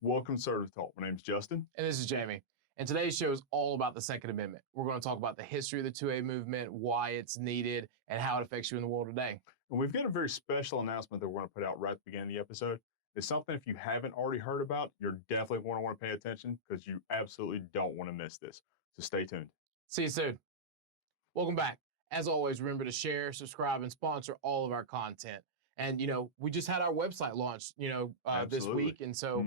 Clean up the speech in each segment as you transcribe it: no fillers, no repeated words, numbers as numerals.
Welcome to Conservative Talk. My name is Justin. And this is Jamie. And today's show is all about the Second Amendment. We're going to talk about the history of the 2A movement, why it's needed, and how it affects you in the world today. And we've got a very special announcement that we're going to put out right at the beginning of the episode. It's something, if you haven't already heard about, you're definitely going to want to pay attention because you absolutely don't want to miss this. So stay tuned. See you soon. Welcome back. As always, remember to share, subscribe, and sponsor all of our content. And, we just had our website launched, this week. And so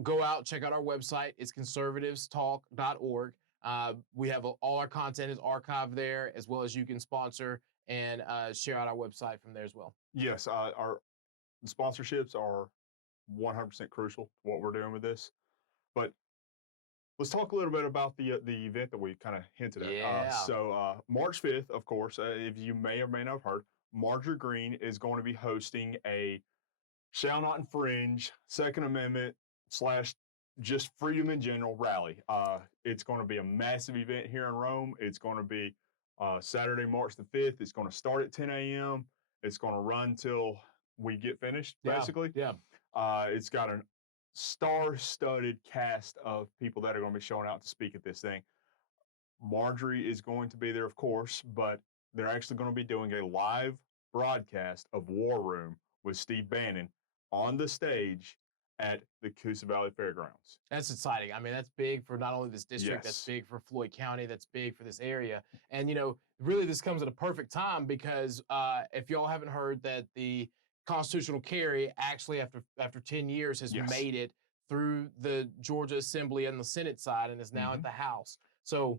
go out, check out our website. It's conservativestalk.org. We have all our content is archived there, as well as you can sponsor and share out our website from there as well. Yes, our sponsorships are 100% crucial to what we're doing with this. But let's talk a little bit about the event that we kind of hinted at. Yeah. So March 5th, of course, if you may or may not have heard, Marjorie Greene is going to be hosting a Shall Not Infringe, Second Amendment / just freedom in general rally. It's going to be a massive event here in Rome. It's going to be Saturday, March the 5th. It's going to start at 10 a.m. It's going to run till we get finished, basically. Yeah. It's got a star-studded cast of people that are going to be showing out to speak at this thing. Marjorie is going to be there, of course, but they're actually going to be doing a live broadcast of War Room with Steve Bannon on the stage at the Coosa Valley Fairgrounds. That's exciting. I mean, that's big for not only this district, Yes. that's big for Floyd County, that's big for this area. And, really this comes at a perfect time because if y'all haven't heard that the constitutional carry actually after 10 years has Yes. made it through the Georgia Assembly and the Senate side and is now at the House. So,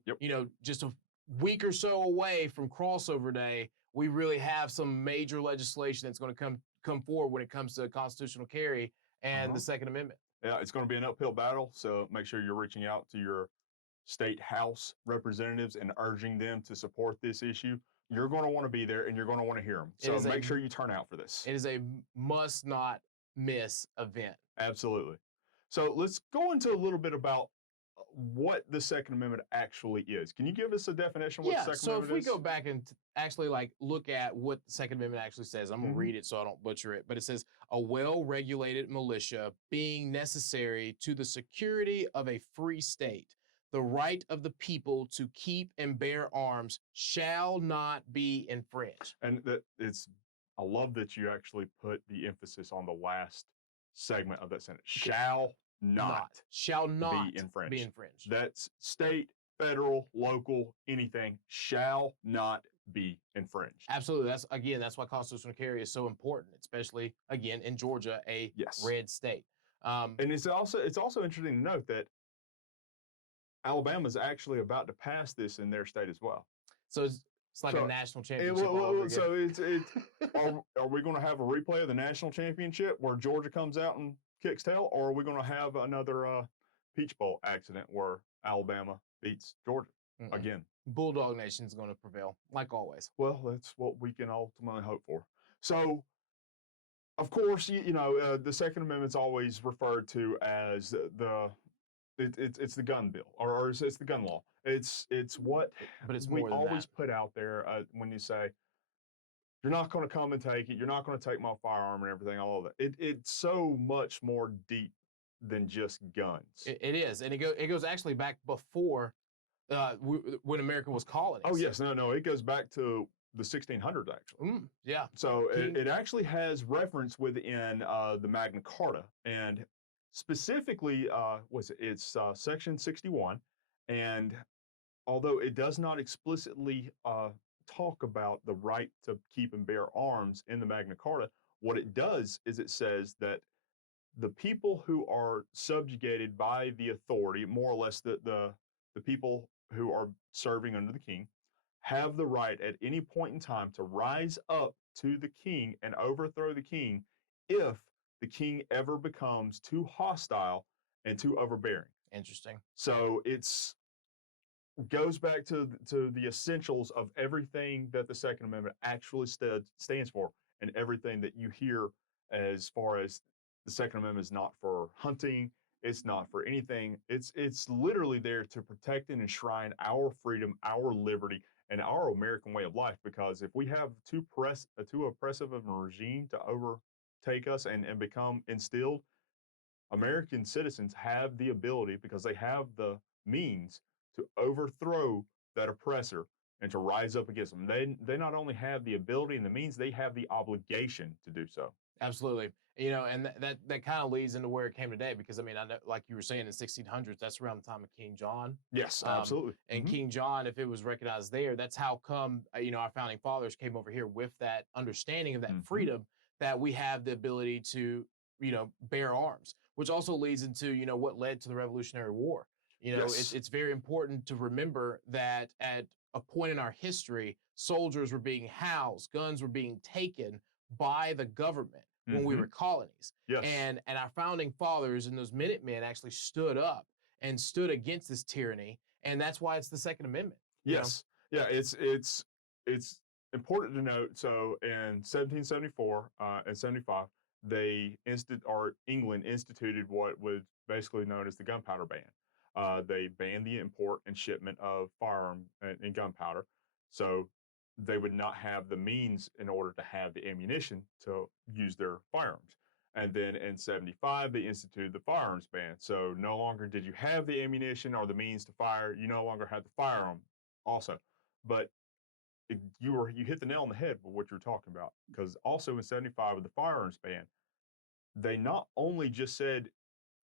just a week or so away from crossover day, we really have some major legislation that's going to come forward when it comes to constitutional carry and the Second Amendment. Yeah, it's going to be an uphill battle, so make sure you're reaching out to your state House representatives and urging them to support this issue. You're going to want to be there, and you're going to want to hear them. So make sure you turn out for this. It is a must-not-miss event. Absolutely. So let's go into a little bit about what the Second Amendment actually is. Can you give us a definition of what the Second Amendment is? So if we go back and actually look at what the Second Amendment actually says, I'm going to read it so I don't butcher it, but it says, a well-regulated militia being necessary to the security of a free state, the right of the people to keep and bear arms shall not be infringed. And I love that you actually put the emphasis on the last segment of that sentence. Shall not be infringed. That's state, federal, local, anything shall not be infringed. Absolutely. That's why constitutional carry is so important, especially again in Georgia, a red state. And it's also interesting to note that Alabama is actually about to pass this in their state as well. So it's like a national championship. So are we going to have a replay of the national championship where Georgia comes out and kicks tail, or are we going to have another Peach Bowl accident where Alabama beats Georgia again? Bulldog Nation is going to prevail, like always. Well, that's what we can ultimately hope for. So, of course, the Second Amendment's always referred to as it's the gun bill, or it's the gun law. It's what we always put out there when you say, you're not going to come and take it, you're not going to take my firearm and everything, all of that. It's so much more deep than just guns. It is, and it goes actually back before when America was colonies. Oh, yes. No, it goes back to the 1600s, actually. Yeah. So it actually has reference within the Magna Carta, and specifically, it's Section 61, and although it does not explicitly talk about the right to keep and bear arms in the Magna Carta, what it does is it says that the people who are subjugated by the authority, more or less the people who are serving under the king, have the right at any point in time to rise up to the king and overthrow the king if the king ever becomes too hostile and too overbearing. Interesting. So goes back to the essentials of everything that the Second Amendment actually stands for, and everything that you hear as far as the Second Amendment is not for hunting, it's not for anything. It's literally there to protect and enshrine our freedom, our liberty, and our American way of life. Because if we have too oppressive of a regime to overtake us and become instilled, American citizens have the ability, because they have the means, to overthrow that oppressor and to rise up against them. They not only have the ability and the means, they have the obligation to do so. Absolutely. You know, and that kind of leads into where it came today, because I mean, I know, like you were saying, in 1600s, that's around the time of King John. Yes, absolutely. And King John, if it was recognized there, that's how come, you know, our founding fathers came over here with that understanding of that freedom, that we have the ability to, you know, bear arms, which also leads into, you know, what led to the Revolutionary War. You know, Yes. it's very important to remember that at a point in our history, soldiers were being housed, guns were being taken by the government when we were colonies. Yes. And our founding fathers and those Minutemen actually stood up and stood against this tyranny. And that's why it's the Second Amendment. Yes. Yeah, it's important to note. So in 1774 and 75, England instituted what was basically known as the gunpowder ban. They banned the import and shipment of firearm and gunpowder. So they would not have the means in order to have the ammunition to use their firearms. And then in 75, they instituted the firearms ban. So no longer did you have the ammunition or the means to fire, you no longer had the firearm also. But you hit the nail on the head with what you're talking about, because also in 75 with the firearms ban, they not only just said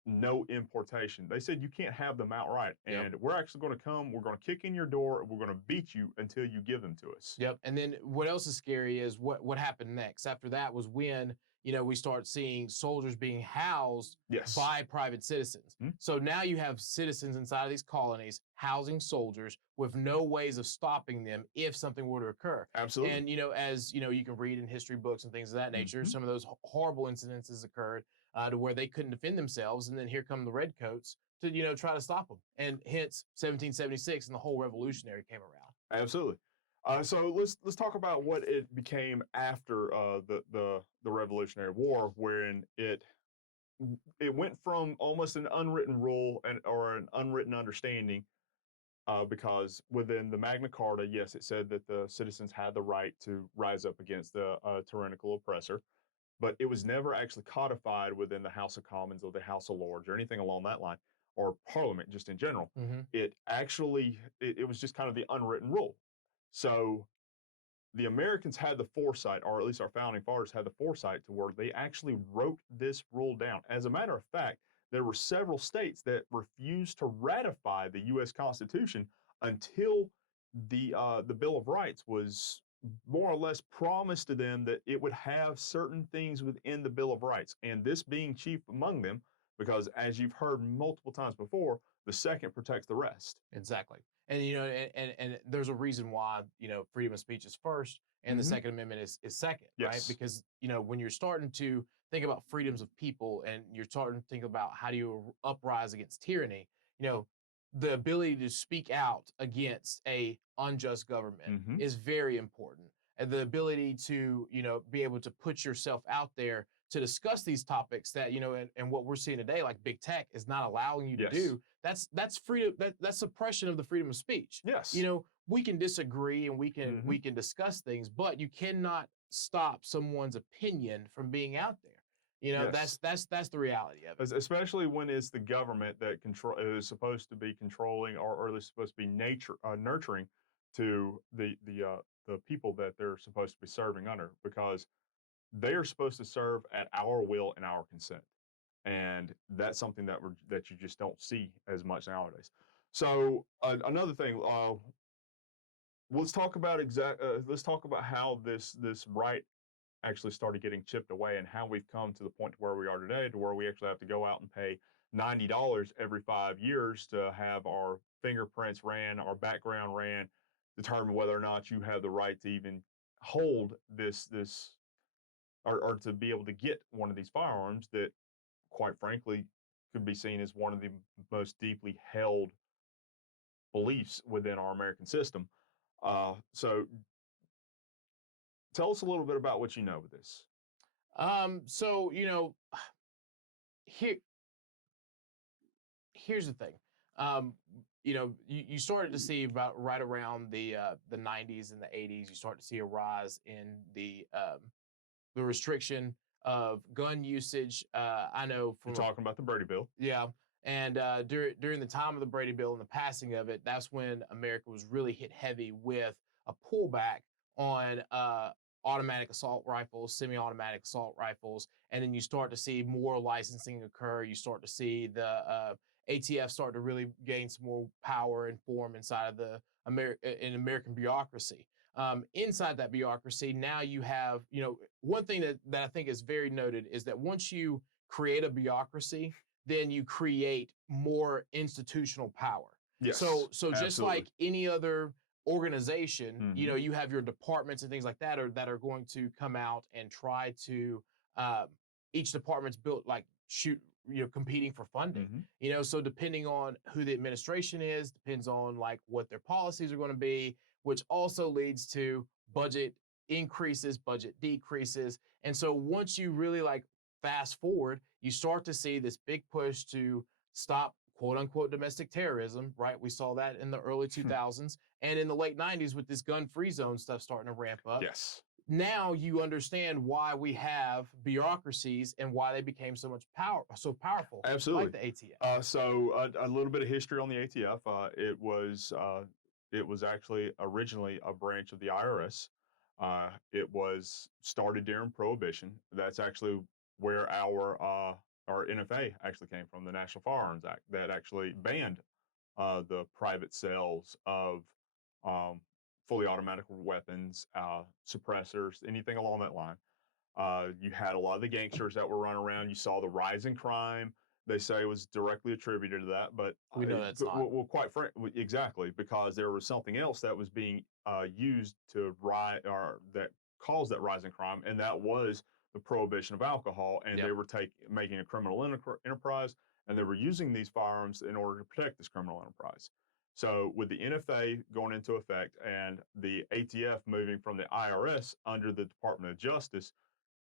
no importation. They said you can't have them outright, and we're actually going to come. We're going to kick in your door. We're going to beat you until you give them to us. Yep. And then what else is scary is what happened next. After that was when, you know, we start seeing soldiers being housed by private citizens. So now you have citizens inside of these colonies housing soldiers with no ways of stopping them if something were to occur. Absolutely. And, you know, as you know, you can read in history books and things of that nature, some of those horrible incidences occurred to where they couldn't defend themselves. And then here come the redcoats to, you know, try to stop them. And hence 1776 and the whole revolutionary came around. Absolutely. So let's talk about what it became after the Revolutionary War, wherein it went from almost an unwritten rule or an unwritten understanding, because within the Magna Carta, yes, it said that the citizens had the right to rise up against the tyrannical oppressor, but it was never actually codified within the House of Commons or the House of Lords or anything along that line, or Parliament just in general. It actually it was just kind of the unwritten rule. So the Americans had the foresight, or at least our founding fathers had the foresight, to where they actually wrote this rule down. As a matter of fact, there were several states that refused to ratify the U.S. Constitution until the Bill of Rights was more or less promised to them that it would have certain things within the Bill of Rights, and this being chief among them, because as you've heard multiple times before, the second protects the rest. Exactly. And, you know, and there's a reason why, you know, freedom of speech is first and the Second Amendment is second, right? Because, you know, when you're starting to think about freedoms of people and you're starting to think about how do you uprise against tyranny, you know, the ability to speak out against a unjust government is very important. And the ability to, you know, be able to put yourself out there to discuss these topics that, you know, and what we're seeing today, like big tech is not allowing you to do. That's freedom. That's suppression of the freedom of speech. Yes. You know, we can disagree and we can discuss things, but you cannot stop someone's opinion from being out there. You know, that's the reality of it. Especially when it's the government that is supposed to be controlling, or is supposed to be nurturing to the people that they're supposed to be serving under, because they are supposed to serve at our will and our consent, and that's something that you just don't see as much nowadays. So another thing, let's talk about how this right actually started getting chipped away, and how we've come to the point where we are today, to where we actually have to go out and pay $90 every 5 years to have our fingerprints ran, our background ran, determine whether or not you have the right to even hold this or to be able to get one of these firearms that, quite frankly, could be seen as one of the most deeply held beliefs within our American system. So tell us a little bit about what you know with this. So, you know, here's the thing. You know, you started to see about right around the 90s and the 80s, you start to see a rise in the restriction of gun usage. I know from You're talking about the Brady Bill. Yeah. And during the time of the Brady Bill and the passing of it, that's when America was really hit heavy with a pullback on automatic assault rifles, semi-automatic assault rifles, and then you start to see more licensing occur. You start to see the ATF start to really gain some more power and form inside of the American bureaucracy. Inside that bureaucracy, now you have, one thing that I think is very noted is that once you create a bureaucracy, then you create more institutional power. Yes. So just absolutely. like any other organization, you have your departments and things like that are going to come out and try to each department's built like competing for funding. So depending on who the administration is, depends on like what their policies are going to be, which also leads to budget increases, budget decreases. And so once you really like fast forward, you start to see this big push to stop quote unquote domestic terrorism, right? We saw that in the early 2000s and in the late 90s with this gun-free zone stuff starting to ramp up. Yes. Now you understand why we have bureaucracies and why they became so powerful. Absolutely. Like the ATF. So a little bit of history on the ATF. It was actually originally a branch of the IRS. It was started during Prohibition. That's actually where our NFA actually came from, the National Firearms Act, that actually banned the private sales of fully automatic weapons, suppressors, anything along that line. You had a lot of the gangsters that were running around. You saw the rise in crime. They say it was directly attributed to that, but we know that's not. Well, quite frankly, exactly, because there was something else that was being used to that caused that rise in crime, and that was the prohibition of alcohol. And they were making a criminal enterprise, and they were using these firearms in order to protect this criminal enterprise. So with the NFA going into effect and the ATF moving from the IRS under the Department of Justice,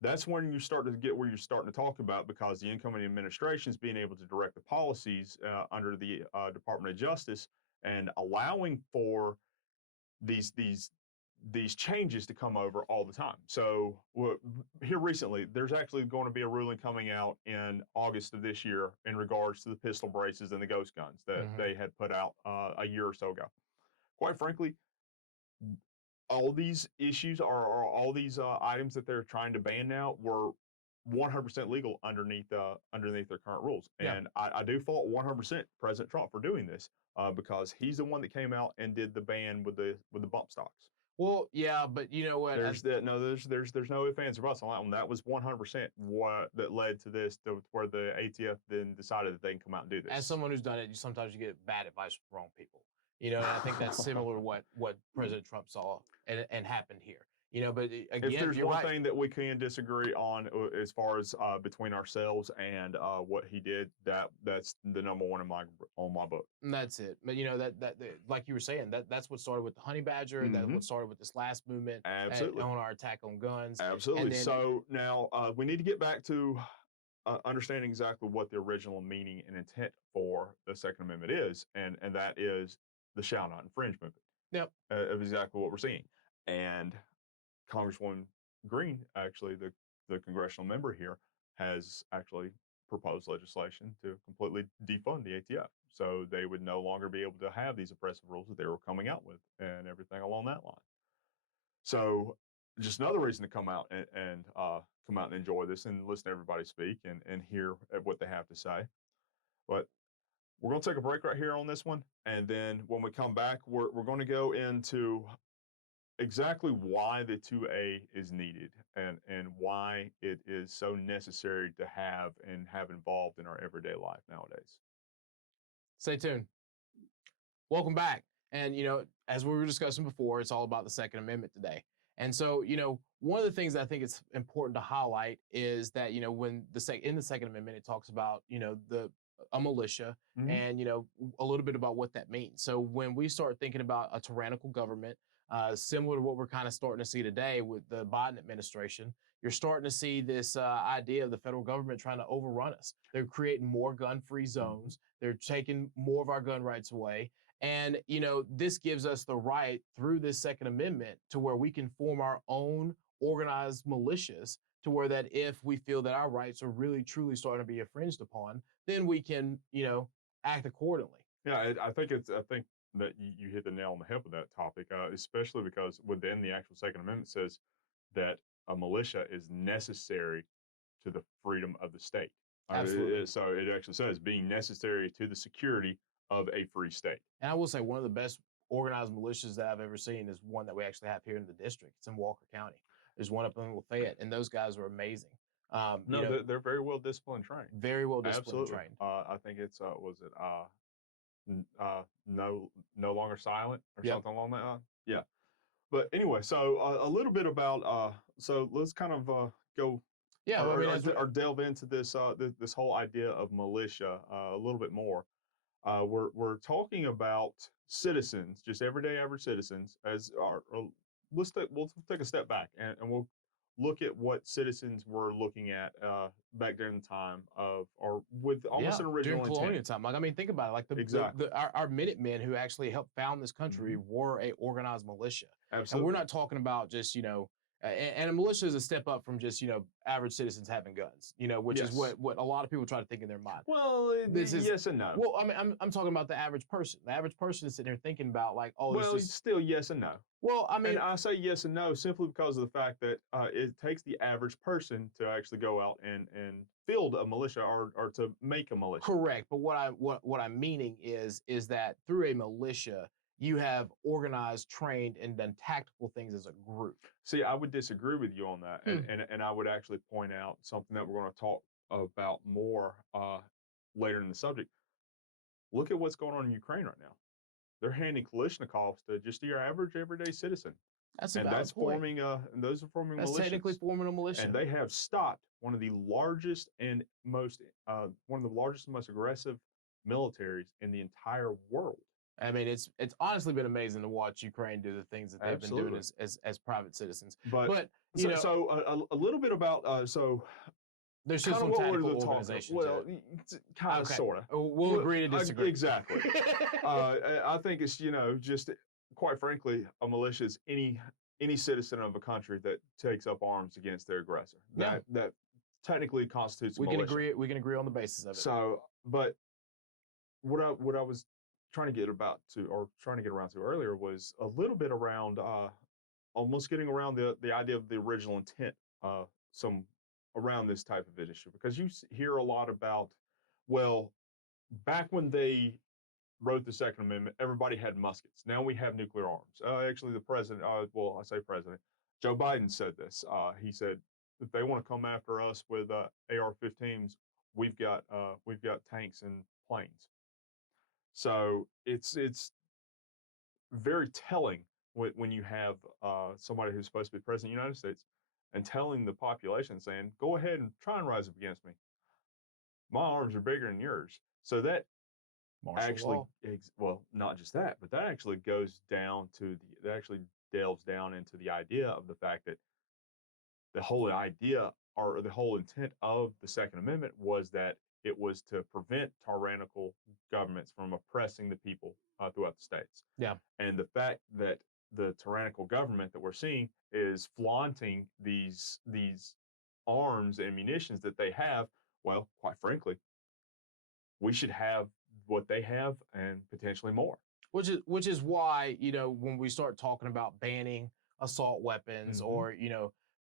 that's when you start to get where you're starting to talk about, because the incoming administration is being able to direct the policies under the Department of Justice and allowing for these changes to come over all the time. So here recently, there's actually going to be a ruling coming out in August of this year in regards to the pistol braces and the ghost guns that they had put out a year or so ago. Quite frankly, all these issues are all these items that they're trying to ban now were 100% legal underneath their current rules. And I do fault 100% President Trump for doing this because he's the one that came out and did the ban with the bump stocks. Well, yeah, but you know what? There's no ifs, ands, or buts on that one. That was 100% what that led to this, to where the ATF then decided that they can come out and do this. As someone who's done it, sometimes you get bad advice from wrong people. And I think that's similar to what President Trump saw and happened here. But again, if there's one thing that we can disagree on as far as between ourselves and what he did, that's the number one on my book. And that's it. But that like you were saying, that's what started with the honey badger, and that's what started with this last movement. Absolutely. On our attack on guns. Absolutely. So now we need to get back to understanding exactly what the original meaning and intent for the Second Amendment is, and that is the shall not infringe movement. Yep. Of exactly what we're seeing. And Congresswoman Green, actually, the congressional member here, has actually proposed legislation to completely defund the ATF. So they would no longer be able to have these oppressive rules that they were coming out with and everything along that line. So just another reason to come out and enjoy this and listen to everybody speak and hear what they have to say. But we're going to take a break right here on this one. And then when we come back, we're going to go into exactly why the 2A is needed and why it is so necessary to have involved in our everyday life nowadays. Stay tuned. Welcome back. And, as we were discussing before, it's all about the Second Amendment today. And so, one of the things that I think it's important to highlight is that, when in the Second Amendment, it talks about, a militia and, a little bit about what that means. So when we start thinking about a tyrannical government, similar to what we're kind of starting to see today with the Biden administration, you're starting to see this idea of the federal government trying to overrun us. They're creating more gun-free zones. They're taking more of our gun rights away. And, this gives us the right through this Second Amendment to where we can form our own organized militias to where that if we feel that our rights are really truly starting to be infringed upon, then we can, act accordingly. Yeah, I think that you hit the nail on the head with that topic, especially because within the actual Second Amendment says that a militia is necessary to the freedom of the state. Absolutely. So it actually says being necessary to the security of a free state. And I will say one of the best organized militias that I've ever seen is one that we actually have here in the district. It's in Walker County. There's one up in Lafayette, and those guys are amazing. No, they're very well disciplined, trained. Very well disciplined, and trained. I think it's was it no longer silent or something along that line. Yeah. But anyway, so a little bit about so let's kind of go or delve into this this whole idea of militia a little bit more. We're talking about citizens, just everyday average citizens, as our we'll take a step back and we'll look at what citizens were looking at back during the time of, or with almost an original during colonial time. Like, I mean, think about it. Like our Minutemen who actually helped found this country were a organized militia. Absolutely. And we're not talking about just, and a militia is a step up from just, average citizens having guns, which is what a lot of people try to think in their mind. Well, yes and no. Well, I mean, I'm talking about the average person. The average person is sitting there thinking about like, oh, well, it's still yes and no. Well, I mean, and I say yes and no simply because of the fact that it takes the average person to actually go out and field a militia or to make a militia. Correct. But what I'm meaning is that through a militia, you have organized, trained, and done tactical things as a group. See, I would disagree with you on that, and I would actually point out something that we're going to talk about more later in the subject. Look at what's going on in Ukraine right now. They're handing Kalashnikovs to just your average everyday citizen. That's a valid point. Those are forming militias. That's technically forming a militia. And they have stopped one of the largest and most aggressive militaries in the entire world. I mean, it's honestly been amazing to watch Ukraine do the things that they've been doing as private citizens. But a little bit about there's just some tactical organization. Well, kind of, sort of. We'll agree to disagree. Exactly. I think it's just quite frankly, a militia is any citizen of a country that takes up arms against their aggressor. That technically constitutes a militia. We can agree on the basis of it. So, but what I was trying to get around to earlier was a little bit around almost getting around the idea of the original intent around this type of issue, because you hear a lot about, well, back when they wrote the Second Amendment, everybody had muskets. Now we have nuclear arms. Actually, the president, I say president, Joe Biden said this. He said, if they want to come after us with AR-15s, we've got tanks and planes. So it's very telling when you have somebody who's supposed to be president of the United States and telling the population, saying, go ahead and try and rise up against me. My arms are bigger than yours. So that well, not just that, but that actually goes down to that actually delves down into the idea of the fact that the whole idea or the whole intent of the Second Amendment was that it was to prevent tyrannical governments from oppressing the people throughout the states. Yeah. And the fact that the tyrannical government that we're seeing is flaunting these arms and munitions that they have, well, quite frankly, we should have what they have and potentially more. Which is why, when we start talking about banning assault weapons or,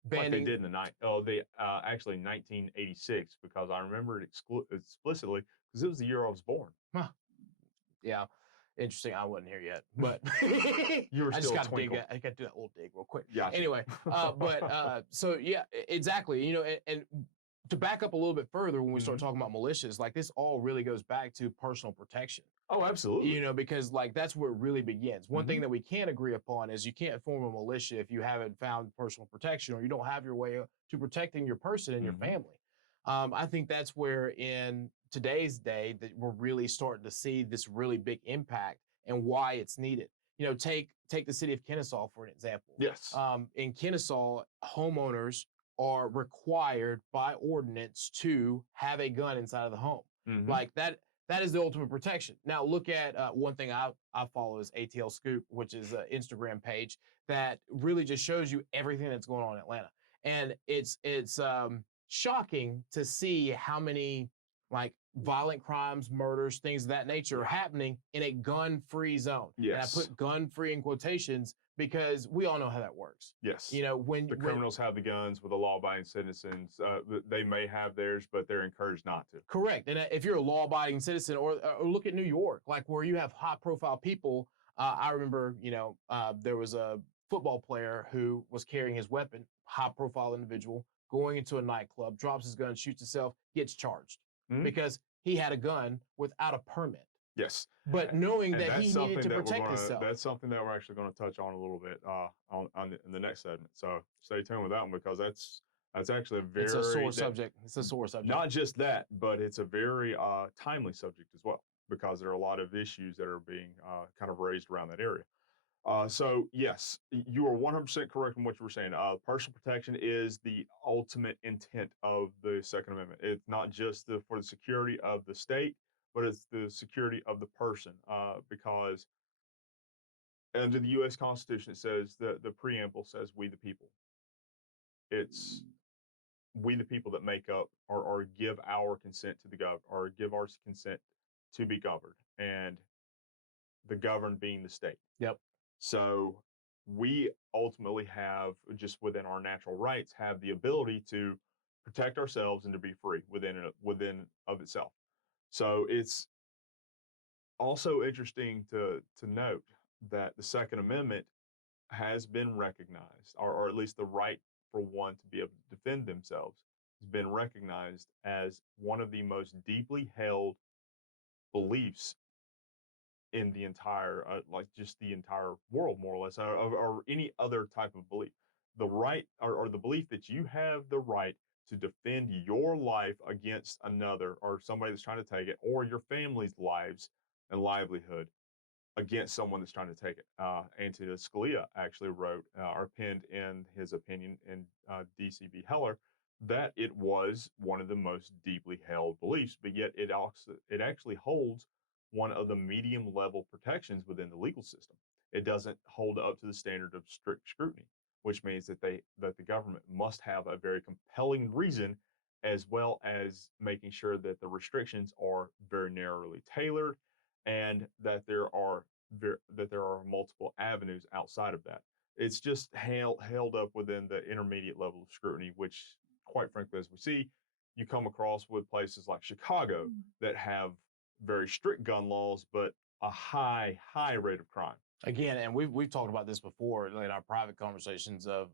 banning. Like they did in actually 1986, because I remember it explicitly because it was the year I was born. Huh. Yeah. Interesting. I wasn't here yet, but you were still I got to do that little dig real quick. Yeah. Anyway, so yeah, exactly. And to back up a little bit further, when we start talking about militias, like this all really goes back to personal protection. Oh, absolutely. Because like that's where it really begins. One thing that we can't agree upon is you can't form a militia if you haven't found personal protection or you don't have your way to protecting your person and your family. I think that's where in today's day that we're really starting to see this really big impact and why it's needed. Take the city of Kennesaw for an example. Yes. In Kennesaw, homeowners are required by ordinance to have a gun inside of the home. Like that is the ultimate protection. Now look at one thing I follow is ATL Scoop, which is an Instagram page that really just shows you everything that's going on in Atlanta. And it's shocking to see how many like violent crimes, murders, things of that nature are happening in a gun-free zone. And I Yes. put gun-free in quotations because we all know how that works. Yes. You know, when the criminals have the guns with the law-abiding citizens, they may have theirs, but they're encouraged not to. Correct. And if you're a law-abiding citizen, or look at New York, like where you have high-profile people. I remember, there was a football player who was carrying his weapon, high-profile individual, going into a nightclub, drops his gun, shoots himself, gets charged because he had a gun without a permit. Yes. But knowing that he needed to protect himself. That's something that we're actually going to touch on a little bit in the next segment. So stay tuned with that one, because that's actually it's a sore subject. It's a sore subject. Not just that, but it's a very timely subject as well, because there are a lot of issues that are being kind of raised around that area. So yes, you are 100% correct in what you were saying. Personal protection is the ultimate intent of the Second Amendment. It's not just for the security of the state, but it's the security of the person. Because under the U.S. Constitution, it says the preamble says, "We the people." It's we the people that make up or give our consent to the or give our consent to be governed, and the governed being the state. Yep. So we ultimately have, just within our natural rights, have the ability to protect ourselves and to be free within of itself. So it's also interesting to note that the Second Amendment has been recognized, or at least the right for one to be able to defend themselves has been recognized as one of the most deeply held beliefs in the entire, like just the entire world, more or less, or any other type of belief. The right, or the belief that you have the right to defend your life against another, or somebody that's trying to take it, or your family's lives and livelihood against someone that's trying to take it. Antonin Scalia actually wrote or penned in his opinion in D.C.B. Heller that it was one of the most deeply held beliefs, but yet it actually holds one of the medium level protections within the legal system. It doesn't hold up to the standard of strict scrutiny, which means that the government must have a very compelling reason, as well as making sure that the restrictions are very narrowly tailored, and that there are multiple avenues outside of that. It's just held up within the intermediate level of scrutiny, which, quite frankly, as we see, you come across with places like Chicago that have very strict gun laws, but a high rate of crime. Again, and we've talked about this before in our private conversations of,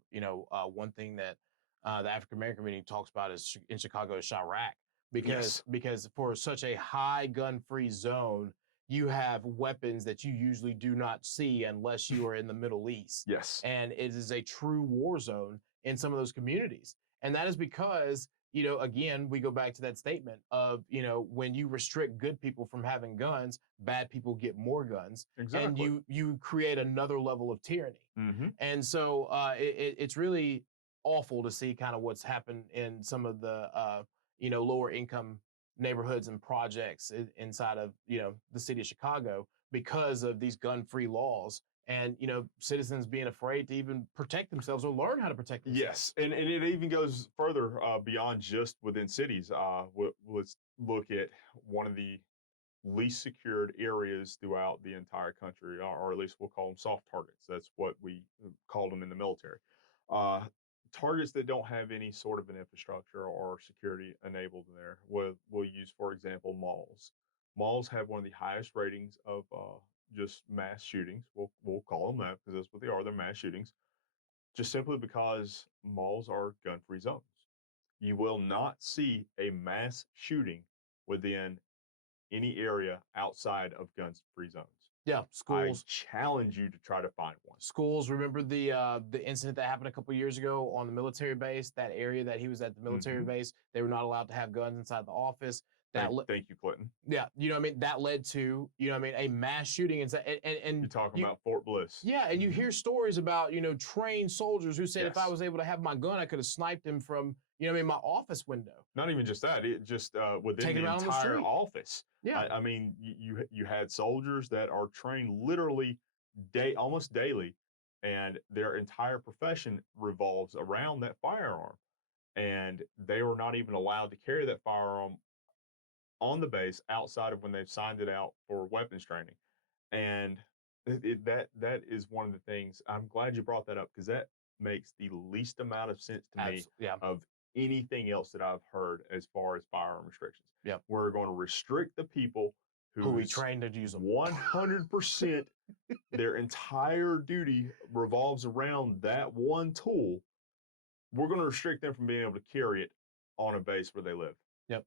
one thing that the African American community talks about is in Chicago is Chirac, because for such a high gun-free zone, you have weapons that you usually do not see unless you are in the Middle East. Yes. And it is a true war zone in some of those communities. And that is because, again, we go back to that statement of, when you restrict good people from having guns, bad people get more guns. Exactly. And you create another level of tyranny. Mm-hmm. And so it's really awful to see kind of what's happened in some of the, lower income neighborhoods and projects inside of, the city of Chicago because of these gun-free laws. And, citizens being afraid to even protect themselves or learn how to protect themselves. Yes, and it even goes further beyond just within cities. Let's look at one of the least secured areas throughout the entire country, or at least we'll call them soft targets. That's what we called them in the military. Targets that don't have any sort of an infrastructure or security enabled there. We'll use, for example, malls. Malls have one of the highest ratings of just mass shootings. We'll call them that because that's what they are. They're mass shootings, just simply because malls are gun-free zones. You will not see a mass shooting within any area outside of gun-free zones. Yeah, schools. I challenge you to try to find one. Schools. Remember the incident that happened a couple years ago on the military base? That area that he was at, the military base, they were not allowed to have guns inside the office. Thank you, Clinton. Yeah, that led to, a mass shooting inside. And you're talking about Fort Bliss. Yeah, and you hear stories about, trained soldiers who said, yes, if I was able to have my gun, I could have sniped him from, my office window. Not even just that, it just within the entire office. Yeah, I mean, you had soldiers that are trained literally almost daily and their entire profession revolves around that firearm. And they were not even allowed to carry that firearm on the base outside of when they've signed it out for weapons training. And that is one of the things. I'm glad you brought that up because that makes the least amount of sense to me Yeah. of anything else that I've heard as far as firearm restrictions. Yeah. We're going to restrict the people who we train to use them. 100% their entire duty revolves around that one tool. We're going to restrict them from being able to carry it on a base where they live. Yep.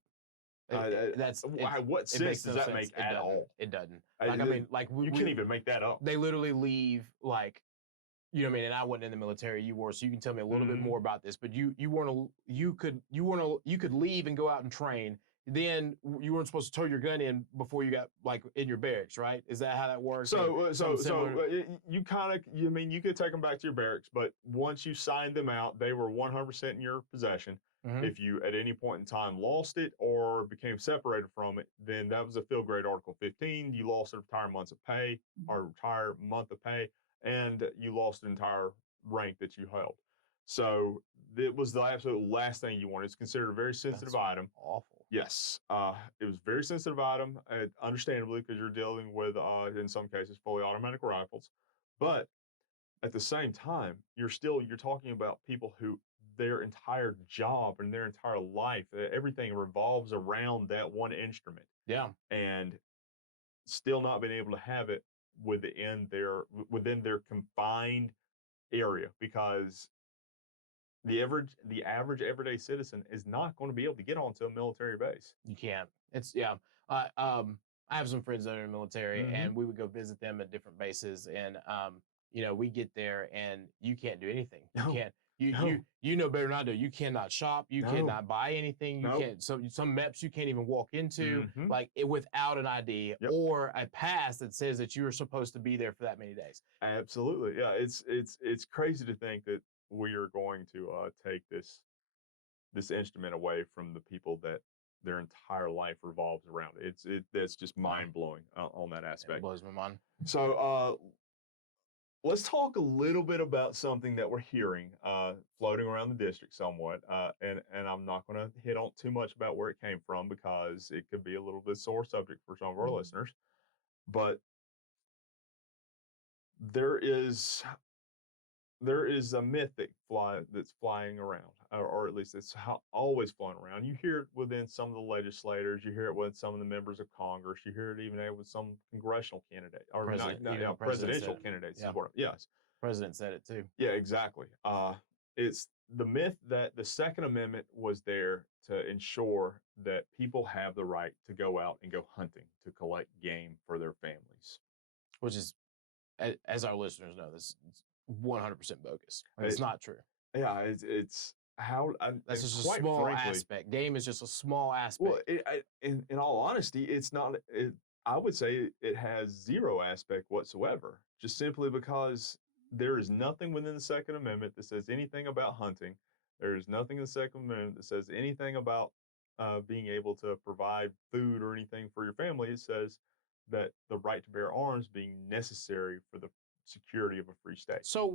What sense does that make at all? It doesn't. Like, I mean, like you can't even make that up. They literally leave, like, you know what I mean? And I wasn't in the military, you were, so you can tell me a little bit more about this. But you could leave and go out and train. Then you weren't supposed to tow your gun in before you got like in your barracks, right? Is that how that works? So you you could take them back to your barracks, but once you signed them out, they were 100% in your possession. If you at any point in time lost it or became separated from it, then that was a field grade Article 15. You lost an entire month of pay or entire month of pay, and you lost an entire rank that you held. So it was the absolute last thing you wanted. It's considered a very sensitive item. Awful. Yes, it was a very sensitive item, understandably, because you're dealing with, in some cases, fully automatic rifles. But at the same time, you're talking about people who their entire job and their entire life, everything revolves around that one instrument. Yeah. And still not being able to have it within their confined area, because the average everyday citizen is not going to be able to get onto a military base. You can't. I have some friends that are in the military, and we would go visit them at different bases, and we get there and you can't do anything. You can't. You know better than I do. You cannot shop. You cannot buy anything. You can't. So some MEPs you can't even walk into without an ID or a pass that says that you are supposed to be there for that many days. Absolutely, yeah. It's crazy to think that we are going to take this instrument away from the people that their entire life revolves around it. That's just mind blowing on that aspect. It blows my mind. So let's talk a little bit about something that we're hearing floating around the district somewhat, and I'm not going to hit on too much about where it came from because it could be a little bit sore subject for some of our listeners. But there is a myth that's flying around, or at least it's always flying around. You hear it within some of the legislators, you hear it with some of the members of Congress, you hear it even with some congressional candidates or presidential candidates. Yeah. Yes, President said it too. Yeah, exactly. It's the myth that the Second Amendment was there to ensure that people have the right to go out and go hunting to collect game for their families, which is, as our listeners know, this is 100% bogus. It's not true. Yeah, it's how that's just a small aspect. Game is just a small aspect. Well, in all honesty, it's not. I would say it has zero aspect whatsoever. Just simply because there is nothing within the Second Amendment that says anything about hunting. There is nothing in the Second Amendment that says anything about being able to provide food or anything for your family. It says that the right to bear arms being necessary for the security of a free state. So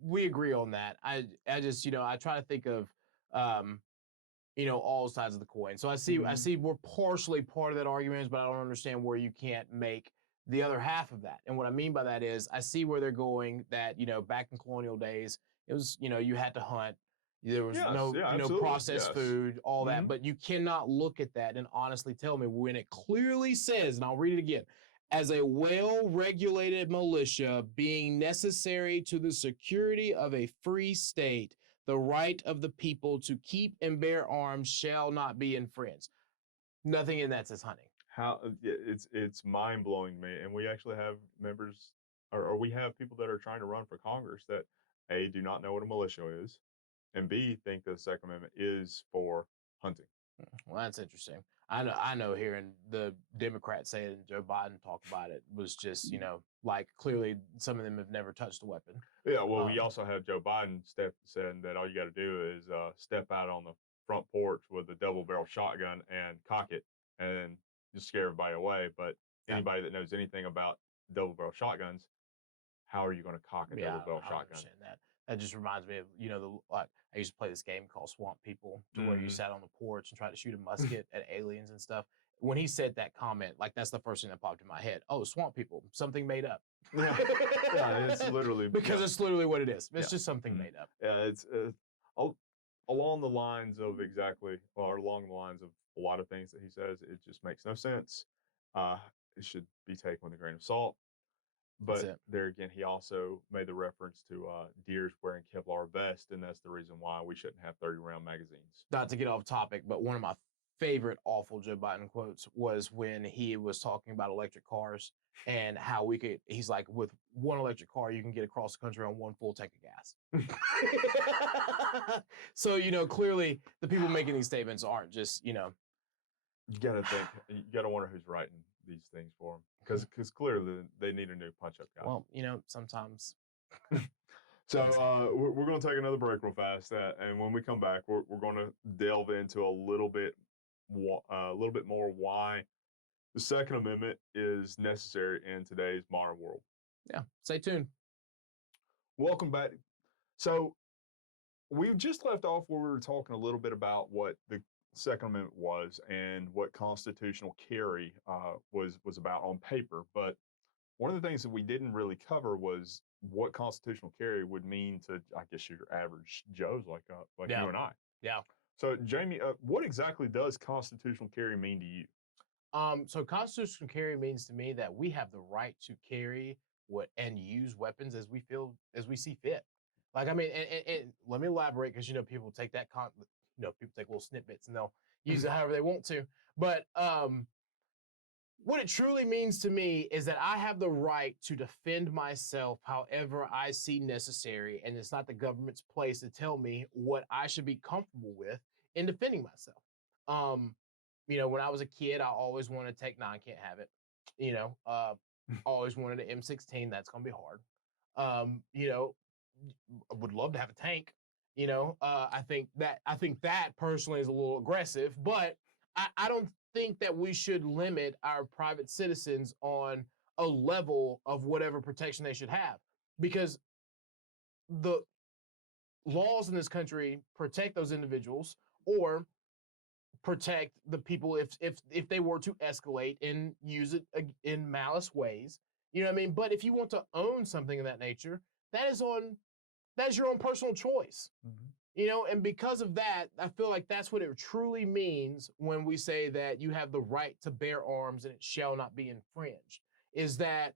we agree on that. I just I try to think of all sides of the coin. So I see we're partially part of that argument, but I don't understand where you can't make the other half of that. And what I mean by that is I see where they're going, that back in colonial days it was you had to hunt. There was no processed food, all that. But you cannot look at that and honestly tell me when it clearly says, and I'll read it again, as a well-regulated militia being necessary to the security of a free state, the right of the people to keep and bear arms shall not be infringed. Nothing in that says hunting. It's mind-blowing to me. And we actually have members, or we have people that are trying to run for Congress that A, do not know what a militia is, and B, think the Second Amendment is for hunting. Well, that's interesting. I know hearing the Democrats say it and Joe Biden talk about it was just, like clearly some of them have never touched a weapon. Yeah, well, we also have Joe Biden saying that all you got to do is step out on the front porch with a double-barrel shotgun and cock it and just scare everybody away. But anybody that knows anything about double-barrel shotguns, how are you going to cock a double barrel shotgun? Understand that. That just reminds me of, like I used to play this game called Swamp People, to where you sat on the porch and tried to shoot a musket at aliens and stuff. When he said that comment, like that's the first thing that popped in my head. Oh, Swamp People, something made up. Yeah, it's literally because it's literally what it is. It's just something made up. Yeah, it's along the lines of along the lines of a lot of things that he says. It just makes no sense. It should be taken with a grain of salt. But there again, he also made the reference to deers wearing Kevlar vests, and that's the reason why we shouldn't have 30-round magazines. Not to get off topic, but one of my favorite awful Joe Biden quotes was when he was talking about electric cars and how he's like, with one electric car, you can get across the country on one full tank of gas. So, clearly the people making these statements aren't just, You gotta think, you gotta wonder who's writing these things for them, because clearly they need a new punch-up guy. Well, sometimes. So we're going to take another break real fast, and when we come back, we're going to delve into a little bit more why the Second Amendment is necessary in today's modern world. Yeah, stay tuned. Welcome back. So we've just left off where we were talking a little bit about what the Second Amendment was and what constitutional carry was about on paper. But one of the things that we didn't really cover was what constitutional carry would mean to, I guess, your average Joes like you and I. Yeah. So, Jamie, what exactly does constitutional carry mean to you? So constitutional carry means to me that we have the right to carry and use weapons as we see fit. Like, I mean, and let me elaborate, because people take that people take little snippets and they'll use it however they want to. But what it truly means to me is that I have the right to defend myself however I see necessary, and it's not the government's place to tell me what I should be comfortable with in defending myself. When I was a kid, I always wanted to take 9, can't have it. Always wanted an M16. That's gonna be hard. I would love to have a tank. I think that personally is a little aggressive, but I don't think that we should limit our private citizens on a level of whatever protection they should have, because the laws in this country protect those individuals or protect the people if they were to escalate and use it in malice ways. You know what I mean? But if you want to own something of that nature, that's your own personal choice. And because of that, I feel like that's what it truly means when we say that you have the right to bear arms and it shall not be infringed, is that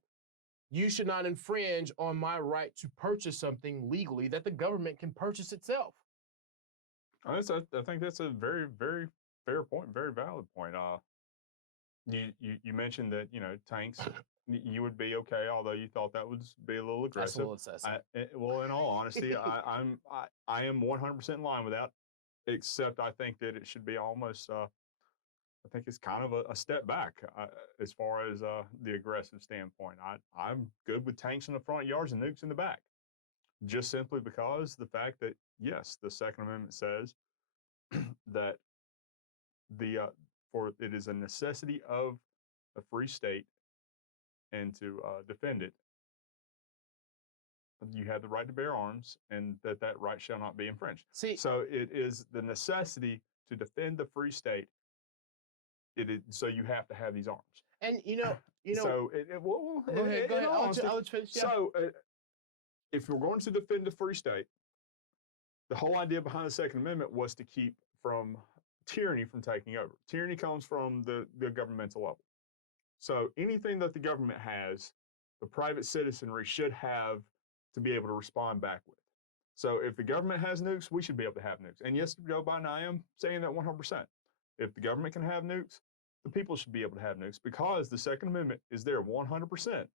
you should not infringe on my right to purchase something legally that the government can purchase itself. I think that's a very, very fair point, very valid point. You mentioned that, tanks, you would be okay, although you thought that would be a little aggressive. That's a little excessive. Well, in all honesty, I am 100% in line with that, except I think that it should be almost, I think it's kind of a step back as far as the aggressive standpoint. I'm good with tanks in the front yards and nukes in the back, just simply because the fact that, yes, the Second Amendment says that for it is a necessity of a free state, and to defend it, you have the right to bear arms, and that right shall not be infringed. So it is the necessity to defend the free state. So you have to have these arms. And So go ahead. I'll let you finish. Yeah. So if you're going to defend the free state, the whole idea behind the Second Amendment was to keep from tyranny from taking over. Tyranny comes from the governmental level. So anything that the government has, the private citizenry should have to be able to respond back with. So if the government has nukes, we should be able to have nukes. And yes, Joe Biden, I am saying that 100%. If the government can have nukes, the people should be able to have nukes, because the Second Amendment is there 100%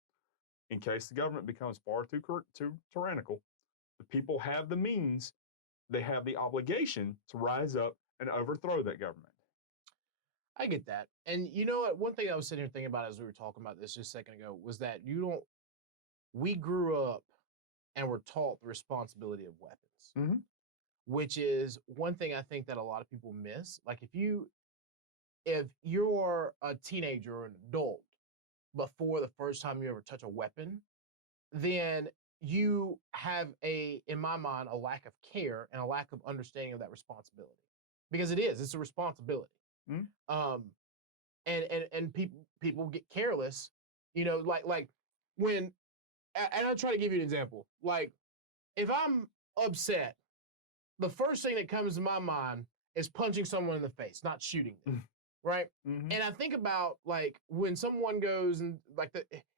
in case the government becomes far too tyrannical. The people have the means, they have the obligation to rise up and overthrow that government. I get that. And you know what? One thing I was sitting here thinking about as we were talking about this just a second ago was that we grew up and were taught the responsibility of weapons, which is one thing I think that a lot of people miss. Like if you're a teenager or an adult before the first time you ever touch a weapon, then you have in my mind, a lack of care and a lack of understanding of that responsibility, because it's a responsibility. Mm-hmm. And people get careless, like when, and I'll try to give you an example. Like, if I'm upset, the first thing that comes to my mind is punching someone in the face, not shooting them, right? Mm-hmm. And I think about, like, when someone goes and, like,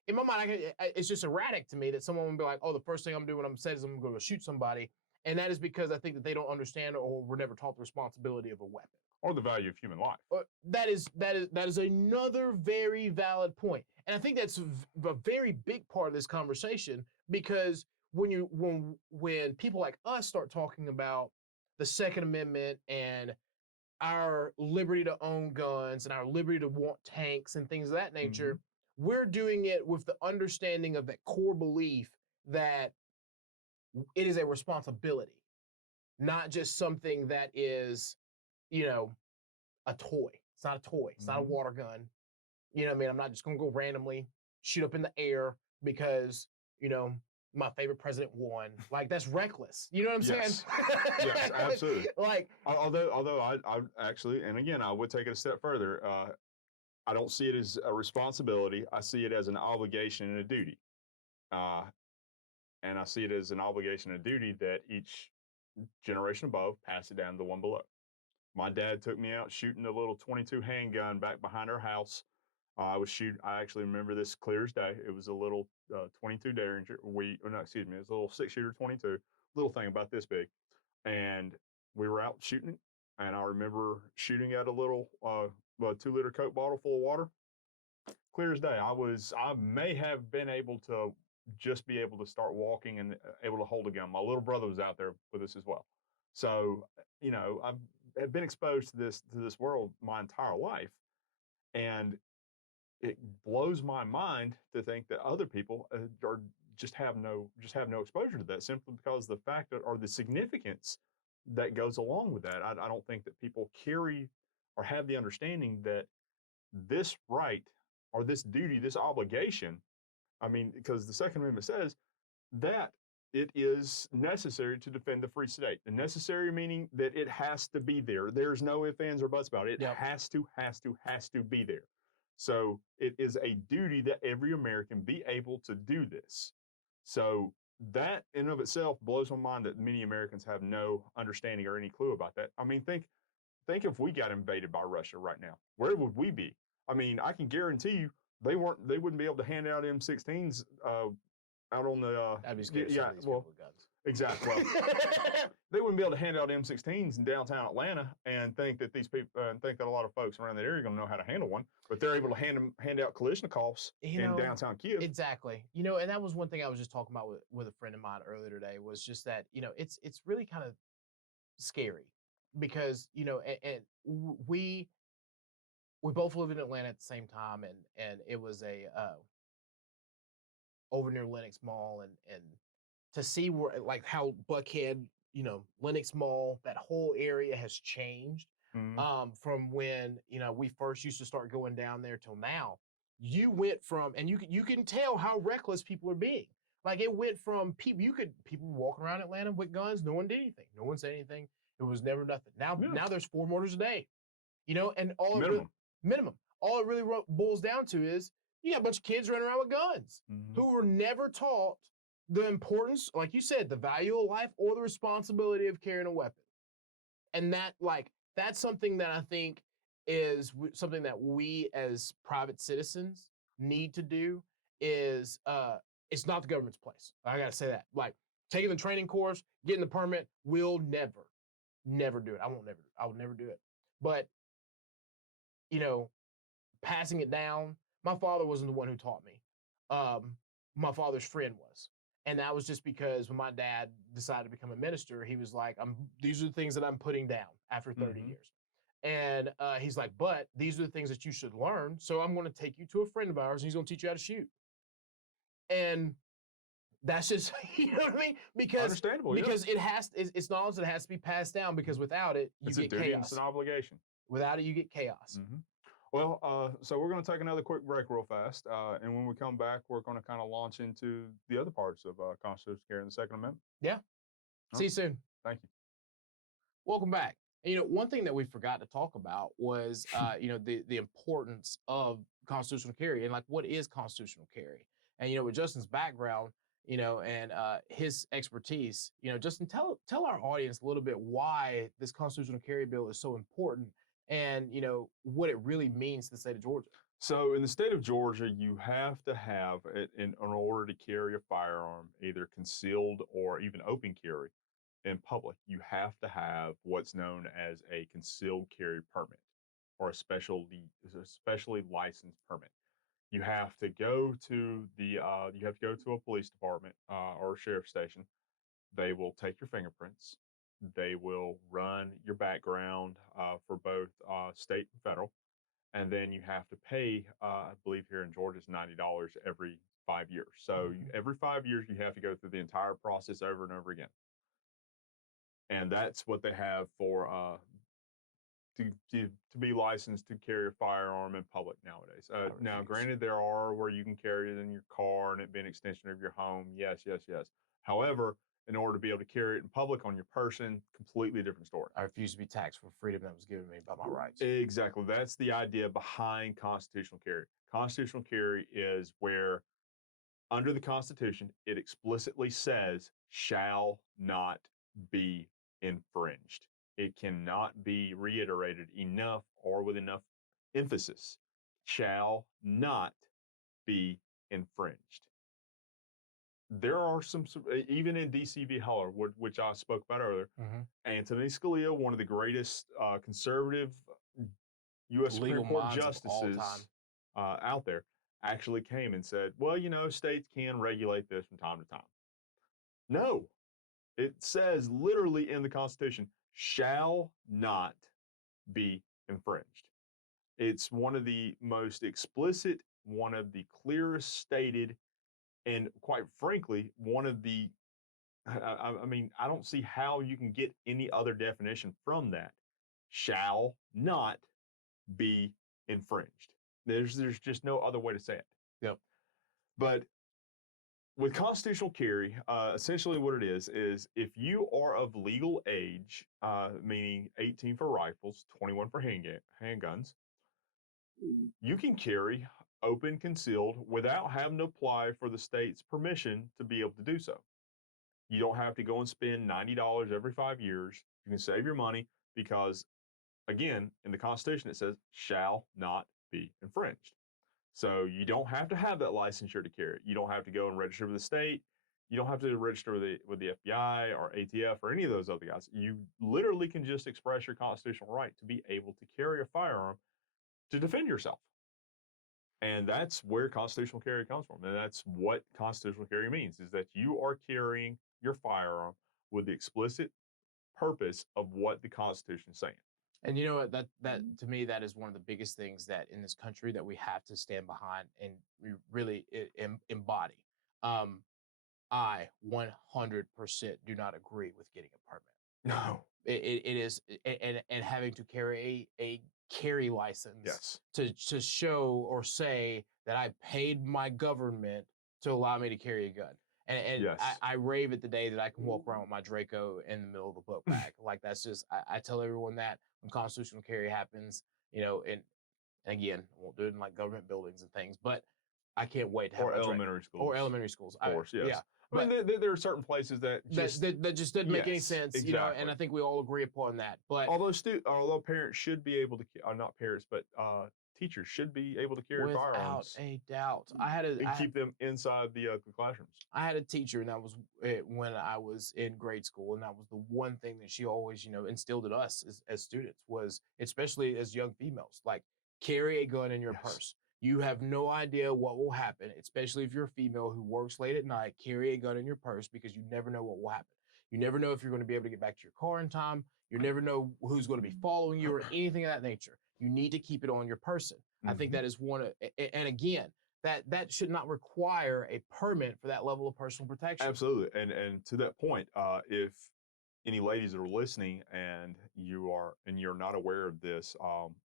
in my mind, it's just erratic to me that someone would be like, oh, the first thing I'm doing when I'm upset is I'm going to go shoot somebody. And that is because I think that they don't understand or were never taught the responsibility of a weapon. Or the value of human life. That is another very valid point. And I think that's a very big part of this conversation, because when people like us start talking about the Second Amendment and our liberty to own guns and our liberty to want tanks and things of that nature, we're doing it with the understanding of that core belief that it is a responsibility, not just something that is, a toy. It's not a toy. It's not a water gun. You know what I mean? I'm not just going to go randomly shoot up in the air because, my favorite president won. Like, that's reckless. You know what I'm saying? Yes, absolutely. Like, although I actually, and again, I would take it a step further. I don't see it as a responsibility. I see it as an obligation and a duty. And I see it as an obligation and a duty that each generation above pass it down to the one below. My dad took me out shooting a little 22 handgun back behind our house. I actually remember this clear as day. It was a little 22 Derringer. It was a little 6-shooter 22, little thing about this big. And we were out shooting it. And I remember shooting at a little 2-liter Coke bottle full of water. Clear as day. I may have been able to just be able to start walking and able to hold a gun. My little brother was out there with us as well. So, I've been exposed to this world my entire life, and it blows my mind to think that other people just have no exposure to that, simply because the fact that, or the significance that goes along with that. I don't think that people carry or have the understanding that this right or this duty, this obligation. I mean, because the Second Amendment says that it is necessary to defend the free state. The necessary meaning that it has to be there. There's no ifs, ands, or buts about it. It has to be there. So it is a duty that every American be able to do this. So that in of itself blows my mind that many Americans have no understanding or any clue about that. I mean, think if we got invaded by Russia right now, where would we be? I mean, I can guarantee you they wouldn't be able to hand out M16s out on the I'd be scared. Yeah, well, guns. Exactly. Well, they wouldn't be able to hand out M16s in downtown Atlanta and think that that a lot of folks around that area are going to know how to handle one, but they're able to hand out Kalashnikovs in downtown Kiev. Exactly. And that was one thing I was just talking about with a friend of mine earlier today, was just that, it's really kind of scary, because, and we both lived in Atlanta at the same time, and it was over near Lenox Mall, and to see where, like, how Buckhead, Lenox Mall, that whole area has changed from when, we first used to start going down there till now. You went from, and you can tell how reckless people are being. Like, it went from people walking around Atlanta with guns. No one did anything. No one said anything. It was never nothing. Now there's 4 murders a day, and all minimum. All it really boils down to is you got a bunch of kids running around with guns who were never taught the importance, like you said, the value of life or the responsibility of carrying a weapon. And that's something that I think is something that we as private citizens need to do. Is it's not the government's place. I gotta say that. Like, taking the training course, getting the permit, will never do it. I will never do it. But, passing it down, my father wasn't the one who taught me. My father's friend was. And that was just because when my dad decided to become a minister, he was like, these are the things that I'm putting down after 30 years. And he's like, but these are the things that you should learn. So I'm going to take you to a friend of ours, and he's going to teach you how to shoot. And that's just, you know what I mean? Because it's knowledge that has to be passed down, because without it, you get chaos. It's an obligation. Without it, you get chaos. Well, so we're going to take another quick break real fast. And when we come back, we're going to kind of launch into the other parts of constitutional carry in the Second Amendment. Yeah. See you soon. Thank you. Welcome back. And, one thing that we forgot to talk about was, the importance of constitutional carry and like what is constitutional carry. And with Justin's background, and his expertise, Justin, tell our audience a little bit why this constitutional carry bill is so important, and what it really means to the state of Georgia. So in the state of Georgia, you have to have it in order to carry a firearm, either concealed or even open carry in public. You have to have what's known as a concealed carry permit or a specially licensed permit. You have to go to a police department or a sheriff's station. They will take your fingerprints. They will run your background for both state and federal. And then you have to pay, I believe here in Georgia, it's $90 every 5 years. So every 5 years, you have to go through the entire process over and over again. And that's what they have for to be licensed to carry a firearm in public nowadays. Now, granted, there are where you can carry it in your car and it be an extension of your home. Yes, yes, yes. However, in order to be able to carry it in public on your person, completely different story. I refuse to be taxed for freedom that was given me by my rights. Exactly. That's the idea behind constitutional carry. Constitutional carry is where, under the Constitution, it explicitly says shall not be infringed. It cannot be reiterated enough or with enough emphasis. Shall not be infringed. There are some, even in D.C. v. Heller, which I spoke about earlier, Anthony Scalia, one of the greatest conservative U.S. Supreme Court justices out there, actually came and said, well, states can regulate this from time to time. No, it says literally in the Constitution, shall not be infringed. It's one of the most explicit, one of the clearest stated, and quite frankly, one of the, I don't see how you can get any other definition from that. Shall not be infringed. There's just no other way to say it. Yep. But with constitutional carry, essentially what it is if you are of legal age, meaning 18 for rifles, 21 for handguns, you can carry open concealed without having to apply for the state's permission to be able to do so. You don't have to go and spend $90 every 5 years. You can save your money because, again, in the Constitution, it says shall not be infringed. So you don't have to have that licensure to carry it. You don't have to go and register with the state. You don't have to register with the FBI or ATF or any of those other guys. You literally can just express your constitutional right to be able to carry a firearm to defend yourself. And that's where constitutional carry comes from. And that's what constitutional carry means, is that you are carrying your firearm with the explicit purpose of what the Constitution is saying. And you know what, that to me, that is one of the biggest things that in this country that we have to stand behind and we really embody. I 100% do not agree with getting a permit. No. It is, and having to carry a carry license to show or say that I paid my government to allow me to carry a gun. And I rave at the day that I can walk around with my Draco in the middle of the book bag. Like, that's just, I tell everyone that when constitutional carry happens, and again, I won't do it in like government buildings and things, but I can't wait to have elementary schools. Or elementary schools. Of course, yes. Yeah. I mean, there are certain places that just didn't make any sense, exactly. And I think we all agree upon that. But although parents should be able to, not parents, but teachers should be able to carry firearms. Without a doubt. And keep them inside the classrooms. I had a teacher, and that was when I was in grade school, and that was the one thing that she always, instilled in us as students was, especially as young females, like, carry a gun in your purse. You have no idea what will happen, especially if you're a female who works late at night. Carry a gun in your purse because you never know what will happen. You never know if you're going to be able to get back to your car in time. You never know who's going to be following you or anything of that nature. You need to keep it on your person. I think that is one of, and again, that should not require a permit for that level of personal protection. Absolutely. And to that point, if any ladies that are listening and you're not aware of this,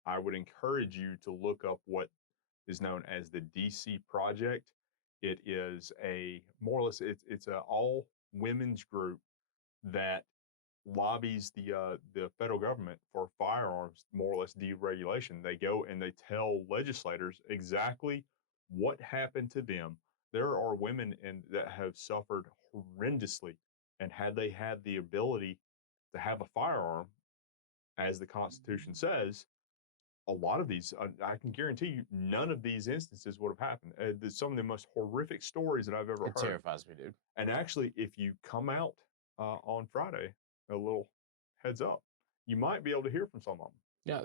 I would encourage you to look up what is known as the DC Project. It is a more or less it's a all women's group that lobbies the federal government for firearms more or less deregulation. They go and they tell legislators exactly what happened to them. There are women that have suffered horrendously, and had they had the ability to have a firearm, as the Constitution says, a lot of these, I can guarantee you, none of these instances would have happened. Some of the most horrific stories that I've ever It heard. terrifies me, dude. And actually, if you come out on Friday, a little heads up, you might be able to hear from some of them. Yeah,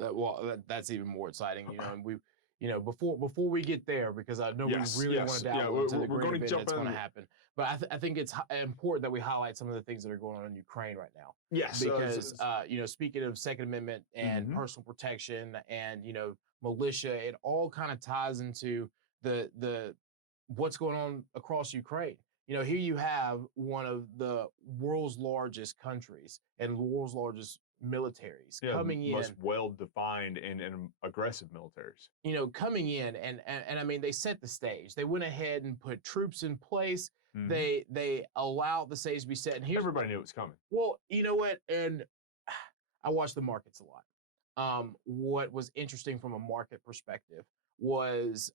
that's even more exciting, and we, before we get there, because I know yes, we really yes. want to delve into the great event that's going to happen. But I think it's important that we highlight some of the things that are going on in Ukraine right now. Yes, because speaking of Second Amendment and personal protection and militia, it all kind of ties into the what's going on across Ukraine. Here you have one of the world's largest countries and the world's largest militaries coming in, most well-defined and aggressive militaries. Coming in and I mean, they set the stage. They went ahead and put troops in place. They allowed the stage to be set. And everybody knew it was coming. Well, you know what? And I watch the markets a lot. What was interesting from a market perspective was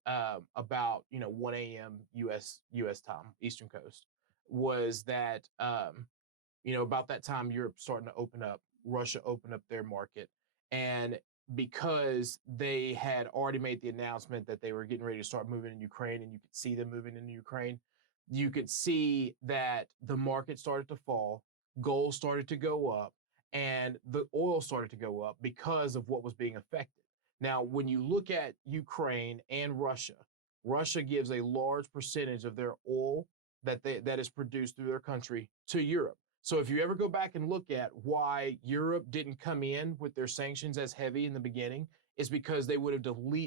about 1 a.m. U.S. time, Eastern Coast, was that about that time Europe starting to open up, Russia opened up their market, and because they had already made the announcement that they were getting ready to start moving in Ukraine, and you could see them moving into Ukraine, you could see that the market started to fall, gold started to go up, and the oil started to go up because of what was being affected. Now, when you look at Ukraine and Russia, Russia gives a large percentage of their oil that is produced through their country to Europe. So if you ever go back and look at why Europe didn't come in with their sanctions as heavy in the beginning, is because they would have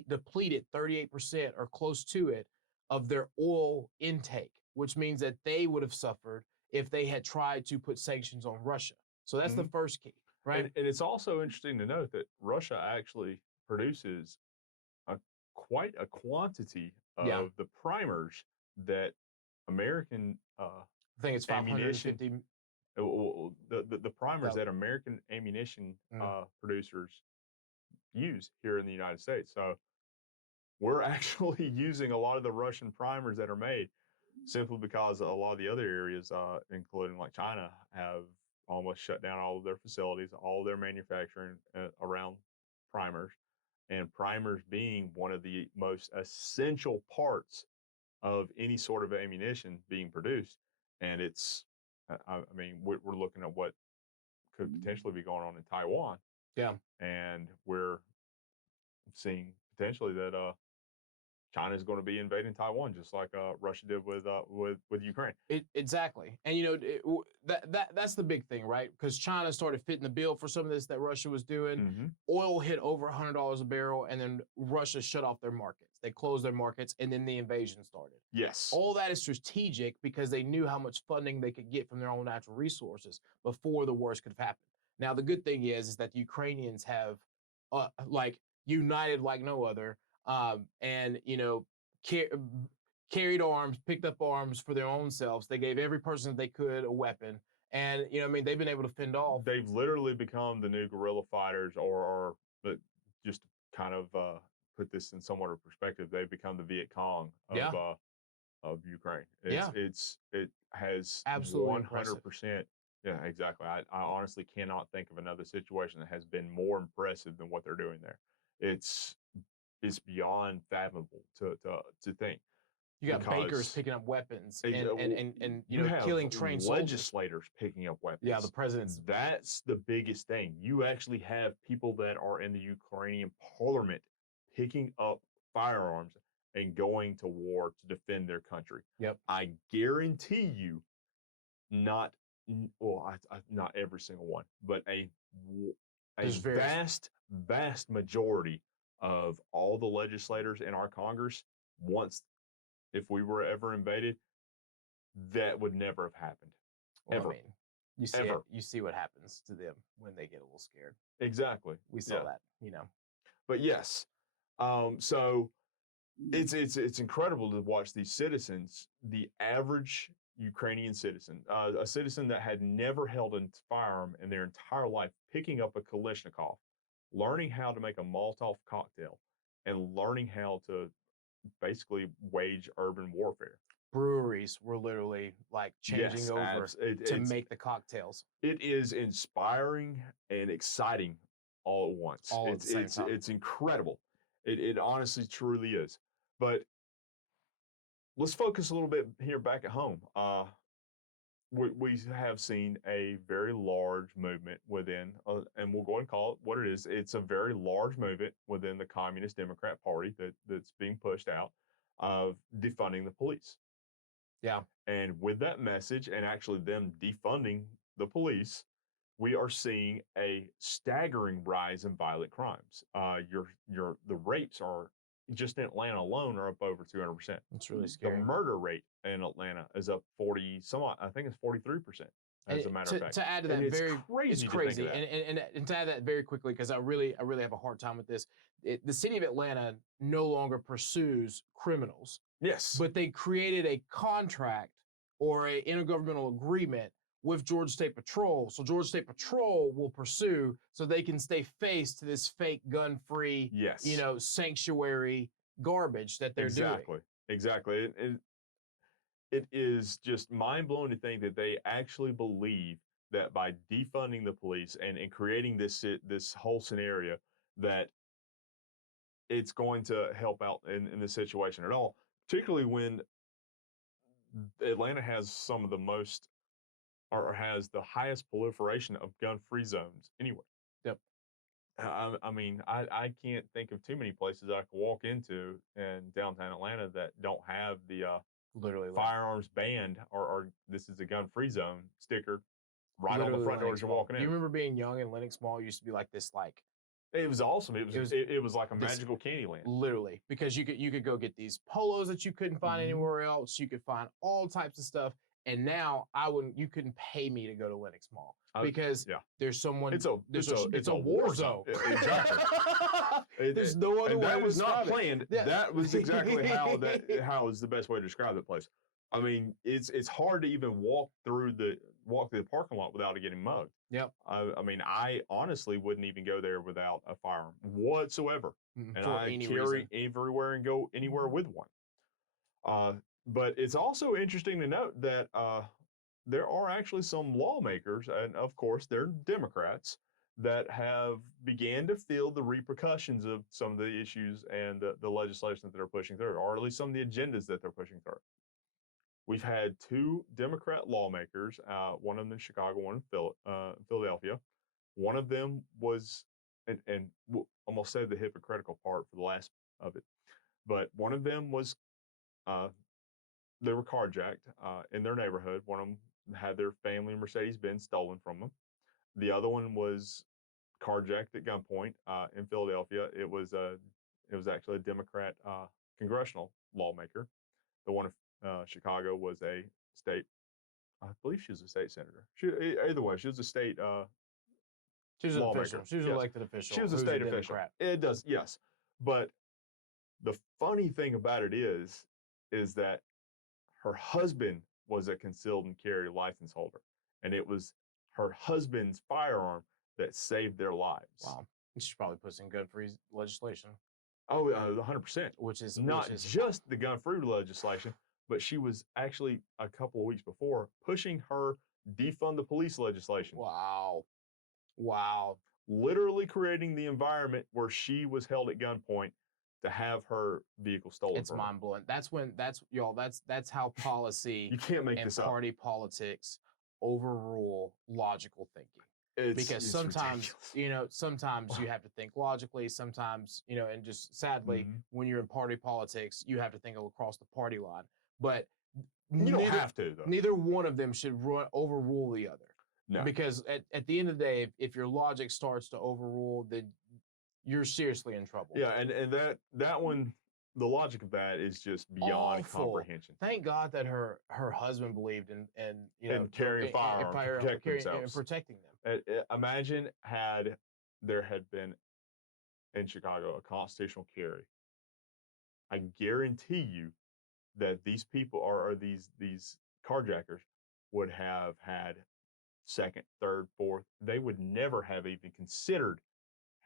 depleted 38% or close to it of their oil intake, which means that they would have suffered if they had tried to put sanctions on Russia. So that's the first key, right? And it's also interesting to note that Russia actually produces quite a quantity of the primers that American I think it's 550. The primers that American ammunition producers use here in the United States. So we're actually using a lot of the Russian primers that are made simply because a lot of the other areas, including like China, have almost shut down all of their facilities, all of their manufacturing around primers, and primers being one of the most essential parts of any sort of ammunition being produced. And it's, I mean, we're looking at what could potentially be going on in Taiwan. Yeah. And we're seeing potentially that China is going to be invading Taiwan, just like Russia did with Ukraine. Exactly, and that's the big thing, right? Because China started fitting the bill for some of this that Russia was doing. Oil hit over $100 a barrel, and then Russia shut off their markets. They closed their markets, and then the invasion started. Yes, all that is strategic because they knew how much funding they could get from their own natural resources before the worst could have happened. Now, the good thing is that the Ukrainians have united like no other. And carried arms, picked up arms for their own selves. They gave every person that they could a weapon, and they've been able to fend off. They've literally become the new guerrilla fighters, or just kind of put this in somewhat of perspective. They've become the Viet Cong of Ukraine. It has absolutely 100%. Yeah, exactly. I honestly cannot think of another situation that has been more impressive than what they're doing there. It's beyond fathomable to think. You got bankers picking up weapons and killing trained legislators picking up weapons. Yeah, the president's. That's the biggest thing. You actually have people that are in the Ukrainian parliament picking up firearms and going to war to defend their country. Yep. I guarantee you, not every single one, but a vast majority of all the legislators in our Congress, if we were ever invaded, that would never have happened. Ever. I mean, You see it. You see what happens to them when they get a little scared. Exactly. We saw that, you know. But yes, so it's incredible to watch these citizens, the average Ukrainian citizen, a citizen that had never held a firearm in their entire life, picking up a Kalashnikov, learning how to make a Molotov cocktail, and learning how to basically wage urban warfare. Breweries were literally like changing over to make the cocktails. It is inspiring and exciting all at once. All at the same time. It's incredible. It honestly truly is. But let's focus a little bit here back at home. We have seen a very large movement within, and we'll go ahead and call it what it is. It's a very large movement within the Communist Democrat Party that's being pushed out of defunding the police. Yeah. And with that message and actually them defunding the police, we are seeing a staggering rise in violent crimes. The rapes are just in Atlanta alone are up over 200%. It's really scary. The murder rate in Atlanta is up 40 some odd, I think it's 43%. As a matter of fact. To add to that, it's crazy. And to add that very quickly, because I really have a hard time with this. The city of Atlanta no longer pursues criminals. Yes. But they created a contract or an intergovernmental agreement with Georgia State Patrol. So Georgia State Patrol will pursue so they can stay face to this fake gun-free, sanctuary garbage that they're doing. Exactly. It is just mind-blowing to think that they actually believe that by defunding the police and creating this whole scenario that it's going to help out in this situation at all, particularly when Atlanta has some of the most or has the highest proliferation of gun-free zones anywhere. Yep. I mean, I can't think of too many places I could walk into in downtown Atlanta that don't have the literally firearms banned or this is a gun-free zone sticker right on the front door as you're walking in. Do you remember being young and Lenox Mall used to be like this, like it was awesome. It was like a magical candy land. Literally, because you could go get these polos that you couldn't find anywhere else. You could find all types of stuff. And now you couldn't pay me to go to Lenox Mall because there's someone. It's a war zone. Exactly. There's no other way. That was not planned. Yeah. That was exactly how is the best way to describe that place. I mean, it's hard to even walk through the parking lot without it getting mugged. Yep. I mean, I honestly wouldn't even go there without a firearm whatsoever, and I carry everywhere and go anywhere with one. But it's also interesting to note that there are actually some lawmakers, and of course they're Democrats, that have began to feel the repercussions of some of the issues and the legislation that they're pushing through, or at least some of the agendas that they're pushing through. We've had two Democrat lawmakers, one of them in Chicago, one in Philadelphia. One of them was, and we'll almost say the hypocritical part for the last of it, but one of them was they were carjacked in their neighborhood. One of them had their family Mercedes-Benz stolen from them. The other one was carjacked at gunpoint in Philadelphia. It was actually a Democrat congressional lawmaker. The one in Chicago was a state, I believe she was a state senator. Either way, she was a state she was lawmaker. An official. She was an elected official. She was a state official. It does, yes. But the funny thing about it is that her husband was a concealed and carry license holder, and it was her husband's firearm that saved their lives. Wow. She should probably put some gun-free legislation. Oh, 100%. Which is just the gun-free legislation, but she was actually a couple of weeks before pushing her defund the police legislation. Wow. Literally creating the environment where she was held at gunpoint to have her vehicle stolen. It's mind blowing. That's how policy you can't make and this party up. Politics overrule logical thinking. Because sometimes, sometimes you have to think logically, sometimes, and just sadly, when you're in party politics, you have to think across the party line. But you don't have to, though. Neither one of them should overrule the other. No. Because at the end of the day, if your logic starts to overrule, then you're seriously in trouble. Yeah, and that one, the logic of that is just beyond comprehension. Thank God that her husband believed in carrying firearms to protect themselves and protecting them. Imagine had there had been in Chicago a constitutional carry. I guarantee you that these people or these carjackers would have had second, third, fourth. They would never have even considered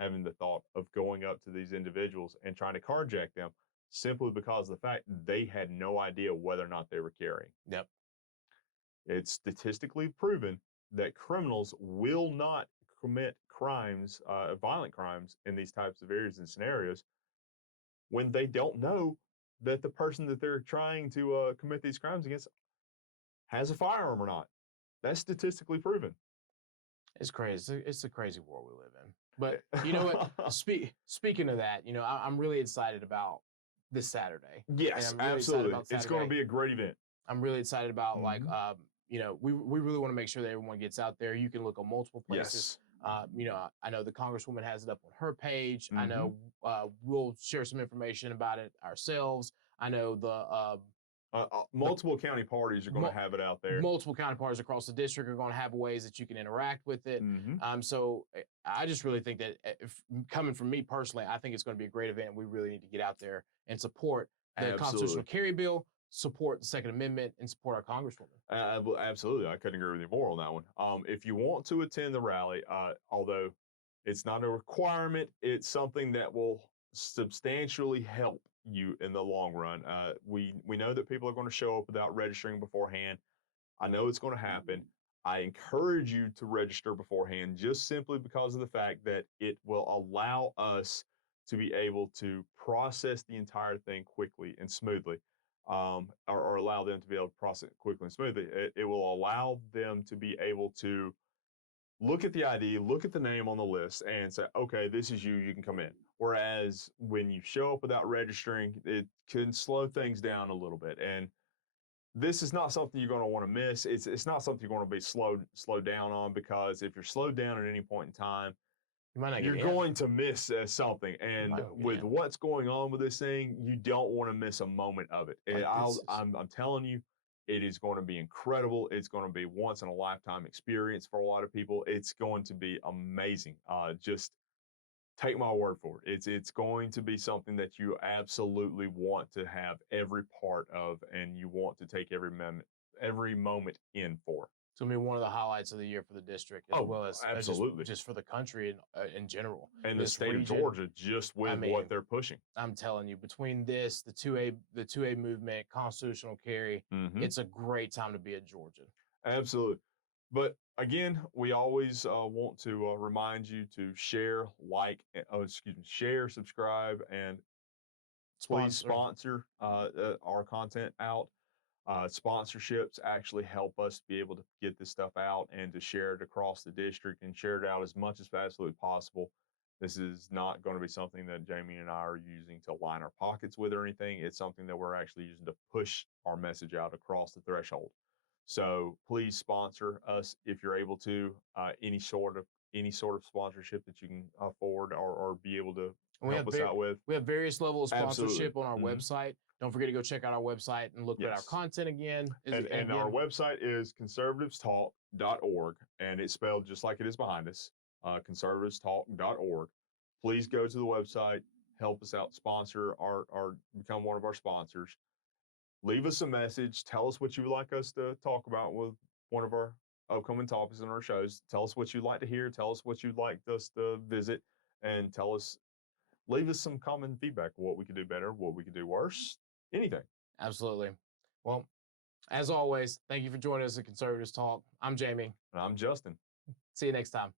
having the thought of going up to these individuals and trying to carjack them simply because of the fact they had no idea whether or not they were carrying. Yep. It's statistically proven that criminals will not commit crimes, violent crimes in these types of areas and scenarios when they don't know that the person that they're trying to commit these crimes against has a firearm or not. That's statistically proven. It's crazy. It's a crazy world we live in. But you know what? Speaking of that, I'm really excited about this Saturday. Yes, really absolutely. It's going to be a great event. I'm really excited about we really want to make sure that everyone gets out there. You can look on multiple places. Yes. I know the Congresswoman has it up on her page. I know we'll share some information about it ourselves. I know the multiple county parties are going to have it out there. Multiple county parties across the district are going to have ways that you can interact with it. So I just really think that coming from me personally, I think it's going to be a great event. We really need to get out there and support the constitutional carry bill, support the Second Amendment, and support our Congresswoman. Absolutely. I couldn't agree with you more on that one. If you want to attend the rally, although it's not a requirement, it's something that will substantially help you in the long run. We know that people are going to show up without registering beforehand. I know it's going to happen. I encourage you to register beforehand just simply because of the fact that it will allow us to be able to process the entire thing quickly and smoothly, or allow them to be able to process it quickly and smoothly. It will allow them to be able to look at the ID, look at the name on the list, and say, okay, this is you, you can come in. Whereas when you show up without registering, it can slow things down a little bit. And this is not something you're going to want to miss. It's not something you're going to be slowed down on, because if you're slowed down at any point in time, you're going to miss something. And with what's going on with this thing, you don't want to miss a moment of it. And I'm telling you, it is going to be incredible. It's going to be once in a lifetime experience for a lot of people. It's going to be amazing. Just take my word for it. It's going to be something that you absolutely want to have every part of, and you want to take every moment in for. It's going to be one of the highlights of the year for the district, as well as absolutely just for the country in general. And the state of Georgia, just with what they're pushing. I'm telling you, between this, the 2A movement, constitutional carry, it's a great time to be a Georgian. Absolutely. But again, we always want to remind you to share, share, subscribe, and please sponsor our content out. Sponsorships actually help us be able to get this stuff out and to share it across the district and share it out as much as absolutely possible. This is not going to be something that Jamie and I are using to line our pockets with or anything. It's something that we're actually using to push our message out across the threshold. So please sponsor us if you're able to. Any sort of sponsorship that you can afford or be able to help us out with. We have various levels of sponsorship on our website. Don't forget to go check out our website and look at our content again. And our website is conservativestalk.org, and it's spelled just like it is behind us, conservativestalk.org. Please go to the website, help us out, sponsor our become one of our sponsors. Leave us a message. Tell us what you would like us to talk about with one of our upcoming topics in our shows. Tell us what you'd like to hear. Tell us what you'd like us to visit, and leave us some common feedback. What we could do better, what we could do worse, anything. Absolutely. Well, as always, thank you for joining us at Conservatives Talk. I'm Jamie. And I'm Justin. See you next time.